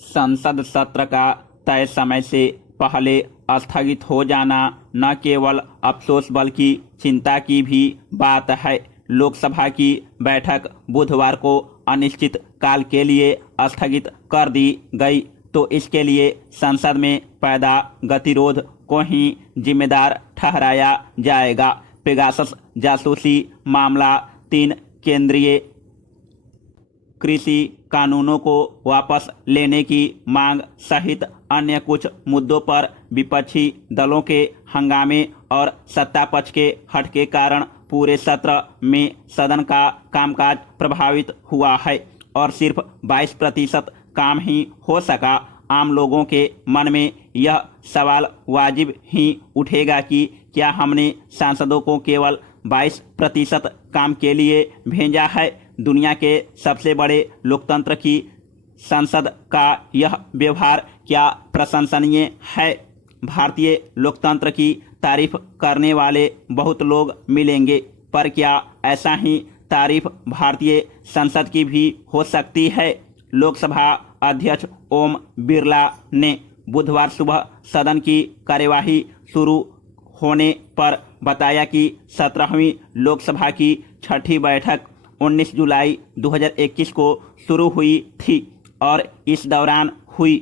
संसद सत्र का तय समय से पहले स्थगित हो जाना न केवल अफसोस बल्कि चिंता की भी बात है। लोकसभा की बैठक बुधवार को अनिश्चित काल के लिए स्थगित कर दी गई तो इसके लिए संसद में पैदा गतिरोध को ही जिम्मेदार ठहराया जाएगा। पेगासस जासूसी मामला, 3 केंद्रीय कृषि कानूनों को वापस लेने की मांग सहित अन्य कुछ मुद्दों पर विपक्षी दलों के हंगामे और सत्तापक्ष के हट के कारण पूरे सत्र में सदन का कामकाज प्रभावित हुआ है और सिर्फ 22% काम ही हो सका। आम लोगों के मन में यह सवाल वाजिब ही उठेगा कि क्या हमने सांसदों को केवल 22% काम के लिए भेजा है। दुनिया के सबसे बड़े लोकतंत्र की संसद का यह व्यवहार क्या प्रशंसनीय है। भारतीय लोकतंत्र की तारीफ करने वाले बहुत लोग मिलेंगे, पर क्या ऐसा ही तारीफ भारतीय संसद की भी हो सकती है। लोकसभा अध्यक्ष ओम बिरला ने बुधवार सुबह सदन की कार्यवाही शुरू होने पर बताया कि 17वीं लोकसभा की छठी बैठक 19 जुलाई 2021 को शुरू हुई थी और इस दौरान हुई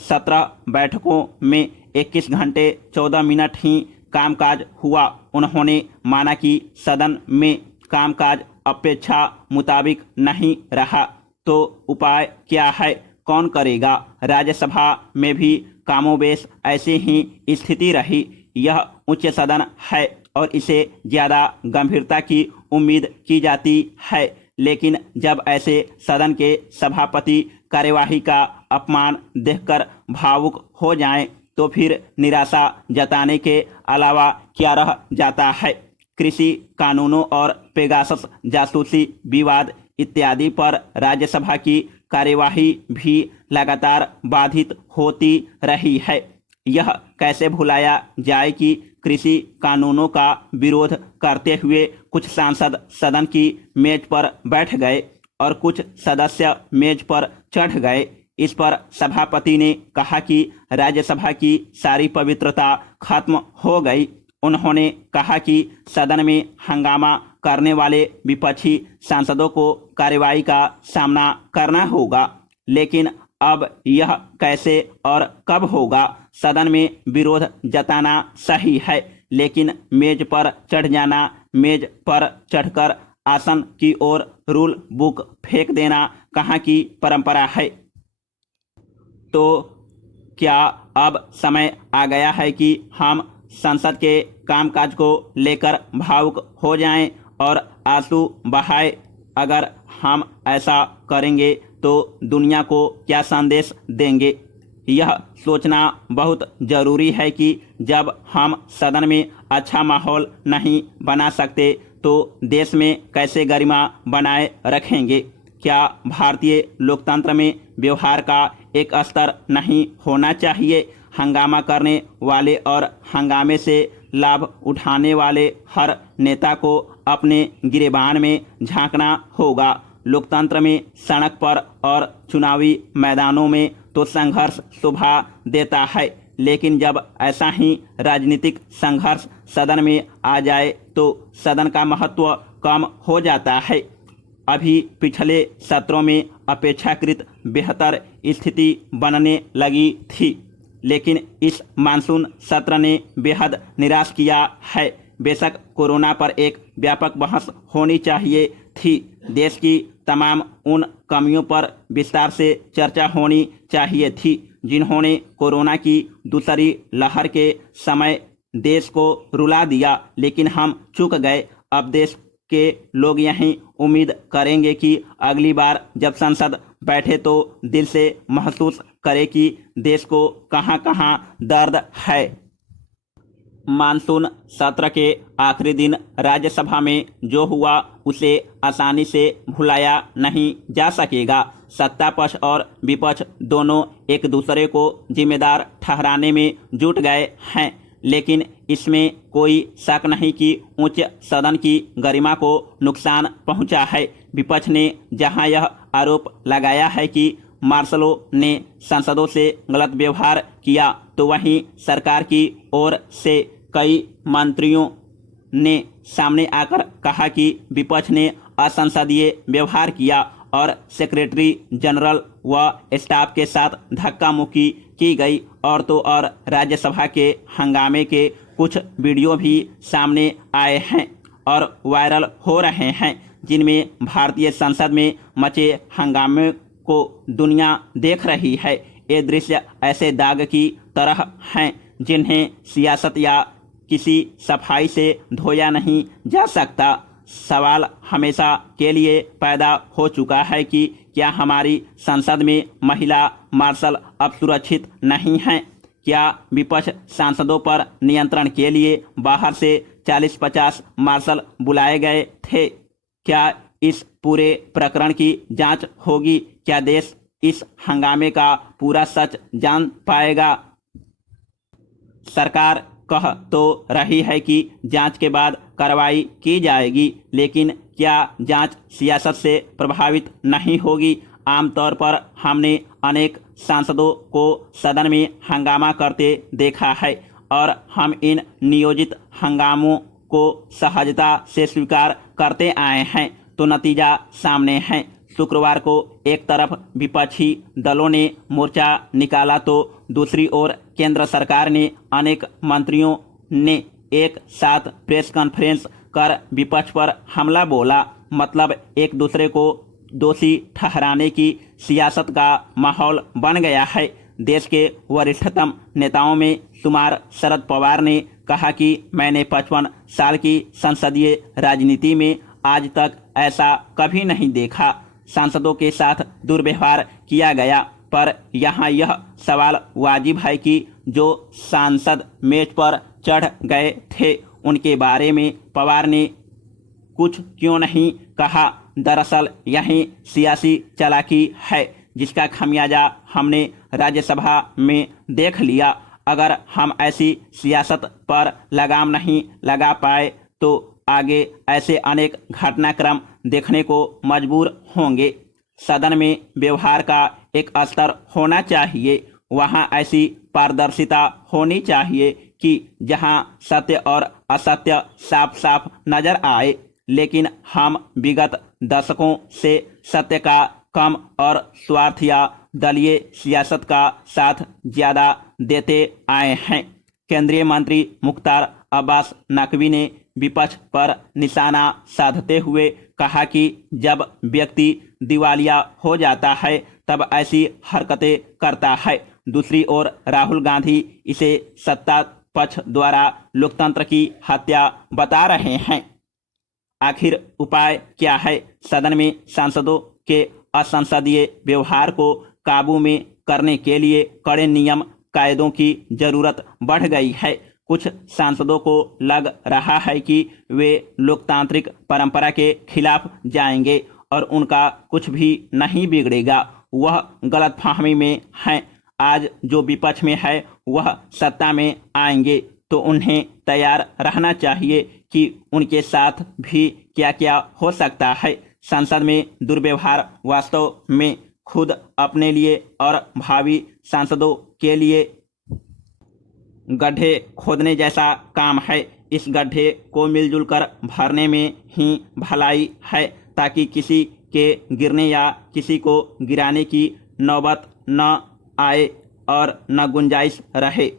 17 बैठकों में 21 घंटे 14 मिनट ही कामकाज हुआ। उन्होंने माना कि सदन में कामकाज अपेक्षा मुताबिक नहीं रहा तो उपाय क्या है, कौन करेगा। राज्यसभा में भी कामोबेश ऐसी ही स्थिति रही। यह उच्च सदन है और इसे ज़्यादा गंभीरता की उम्मीद की जाती है, लेकिन जब ऐसे सदन के सभापति कार्यवाही का अपमान देखकर भावुक हो जाएं, तो फिर निराशा जताने के अलावा क्या रह जाता है। कृषि कानूनों और पेगासस जासूसी विवाद इत्यादि पर राज्यसभा की कार्यवाही भी लगातार बाधित होती रही है। यह कैसे भुलाया जाए कि कृषि कानूनों का विरोध करते हुए कुछ सांसद सदन की मेज पर बैठ गए और कुछ सदस्य मेज पर चढ़ गए। इस पर सभापति ने कहा कि राज्यसभा की सारी पवित्रता खत्म हो गई। उन्होंने कहा कि सदन में हंगामा करने वाले विपक्षी सांसदों को कार्रवाई का सामना करना होगा, लेकिन अब यह कैसे और कब होगा। सदन में विरोध जताना सही है, लेकिन मेज पर चढ़ जाना, मेज पर चढ़कर आसन की ओर रूल बुक फेंक देना कहाँ की परंपरा है। तो क्या अब समय आ गया है कि हम संसद के कामकाज को लेकर भावुक हो जाएं और आंसू बहाएं। अगर हम ऐसा करेंगे तो दुनिया को क्या संदेश देंगे। यह सोचना बहुत ज़रूरी है कि जब हम सदन में अच्छा माहौल नहीं बना सकते तो देश में कैसे गरिमा बनाए रखेंगे। क्या भारतीय लोकतंत्र में व्यवहार का एक स्तर नहीं होना चाहिए। हंगामा करने वाले और हंगामे से लाभ उठाने वाले हर नेता को अपने गिरेबान में झांकना होगा। लोकतंत्र में सड़क पर और चुनावी मैदानों में तो संघर्ष शोभा देता है, लेकिन जब ऐसा ही राजनीतिक संघर्ष सदन में आ जाए तो सदन का महत्व कम हो जाता है। अभी पिछले सत्रों में अपेक्षाकृत बेहतर स्थिति बनने लगी थी, लेकिन इस मानसून सत्र ने बेहद निराश किया है। बेशक कोरोना पर एक व्यापक बहस होनी चाहिए थी। देश की तमाम उन कमियों पर विस्तार से चर्चा होनी चाहिए थी जिन्होंने कोरोना की दूसरी लहर के समय देश को रुला दिया, लेकिन हम चूक गए। अब देश के लोग यही उम्मीद करेंगे कि अगली बार जब संसद बैठे तो दिल से महसूस करे कि देश को कहां कहां दर्द है। मानसून सत्र के आखिरी दिन राज्यसभा में जो हुआ उसे आसानी से भुलाया नहीं जा सकेगा। सत्ता पक्ष और विपक्ष दोनों एक दूसरे को जिम्मेदार ठहराने में जुट गए हैं, लेकिन इसमें कोई शक नहीं कि उच्च सदन की गरिमा को नुकसान पहुंचा है। विपक्ष ने जहां यह आरोप लगाया है कि मार्शलों ने सांसदों से गलत व्यवहार किया तो वहीं सरकार की ओर से कई मंत्रियों ने सामने आकर कहा कि विपक्ष ने असंसदीय व्यवहार किया और सेक्रेटरी जनरल व स्टाफ के साथ धक्का मुक्की की गई। और तो और राज्यसभा के हंगामे के कुछ वीडियो भी सामने आए हैं और वायरल हो रहे हैं, जिनमें भारतीय संसद में मचे हंगामे को दुनिया देख रही है। ये दृश्य ऐसे दाग की तरह हैं जिन्हें सियासत या किसी सफाई से धोया नहीं जा सकता। सवाल हमेशा के लिए पैदा हो चुका है कि क्या हमारी संसद में महिला मार्शल अब सुरक्षित नहीं हैं? क्या विपक्ष सांसदों पर नियंत्रण के लिए बाहर से 40-50 मार्शल बुलाए गए थे? क्या इस पूरे प्रकरण की जांच होगी? क्या देश इस हंगामे का पूरा सच जान पाएगा? सरकार कह तो रही है कि जांच के बाद कार्रवाई की जाएगी, लेकिन क्या जांच सियासत से प्रभावित नहीं होगी? आमतौर पर हमने अनेक सांसदों को सदन में हंगामा करते देखा है और हम इन नियोजित हंगामों को सहजता से स्वीकार करते आए हैं, तो नतीजा सामने है। शुक्रवार को एक तरफ विपक्षी दलों ने मोर्चा निकाला तो दूसरी ओर केंद्र सरकार ने अनेक मंत्रियों ने एक साथ प्रेस कॉन्फ्रेंस कर विपक्ष पर हमला बोला। मतलब एक दूसरे को दोषी ठहराने की सियासत का माहौल बन गया है। देश के वरिष्ठतम नेताओं में शुमार शरद पवार ने कहा कि मैंने 55 साल की संसदीय राजनीति में आज तक ऐसा कभी नहीं देखा। सांसदों के साथ दुर्व्यवहार किया गया, पर यहाँ यह सवाल वाजिब है कि जो सांसद मेज पर चढ़ गए थे उनके बारे में पवार ने कुछ क्यों नहीं कहा? दरअसल यही सियासी चालाकी है जिसका खमियाजा हमने राज्यसभा में देख लिया। अगर हम ऐसी सियासत पर लगाम नहीं लगा पाए तो आगे ऐसे अनेक घटनाक्रम देखने को मजबूर होंगे। सदन में व्यवहार का एक स्तर होना चाहिए, वहाँ ऐसी पारदर्शिता होनी चाहिए कि जहाँ सत्य और असत्य साफ साफ नजर आए। लेकिन हम विगत दशकों से सत्य का कम और स्वार्थ या दलीय सियासत का साथ ज्यादा देते आए हैं। केंद्रीय मंत्री मुख्तार अब्बास नकवी ने विपक्ष पर निशाना साधते हुए कहा कि जब व्यक्ति दिवालिया हो जाता है तब ऐसी हरकतें करता है। दूसरी ओर राहुल गांधी इसे सत्ता पक्ष द्वारा लोकतंत्र की हत्या बता रहे हैं। आखिर उपाय क्या है? सदन में सांसदों के असंसदीय व्यवहार को काबू में करने के लिए कड़े नियम कायदों की जरूरत बढ़ गई है। कुछ सांसदों को लग रहा है कि वे लोकतांत्रिक परंपरा के खिलाफ जाएंगे और उनका कुछ भी नहीं बिगड़ेगा। वह गलतफहमी में हैं। आज जो विपक्ष में है वह सत्ता में आएंगे तो उन्हें तैयार रहना चाहिए कि उनके साथ भी क्या क्या हो सकता है। संसद में दुर्व्यवहार वास्तव में खुद अपने लिए और भावी सांसदों के लिए गड्ढे खोदने जैसा काम है। इस गड्ढे को मिलजुल कर भरने में ही भलाई है, ताकि किसी के गिरने या किसी को गिराने की नौबत न आए और न गुंजाइश रहे।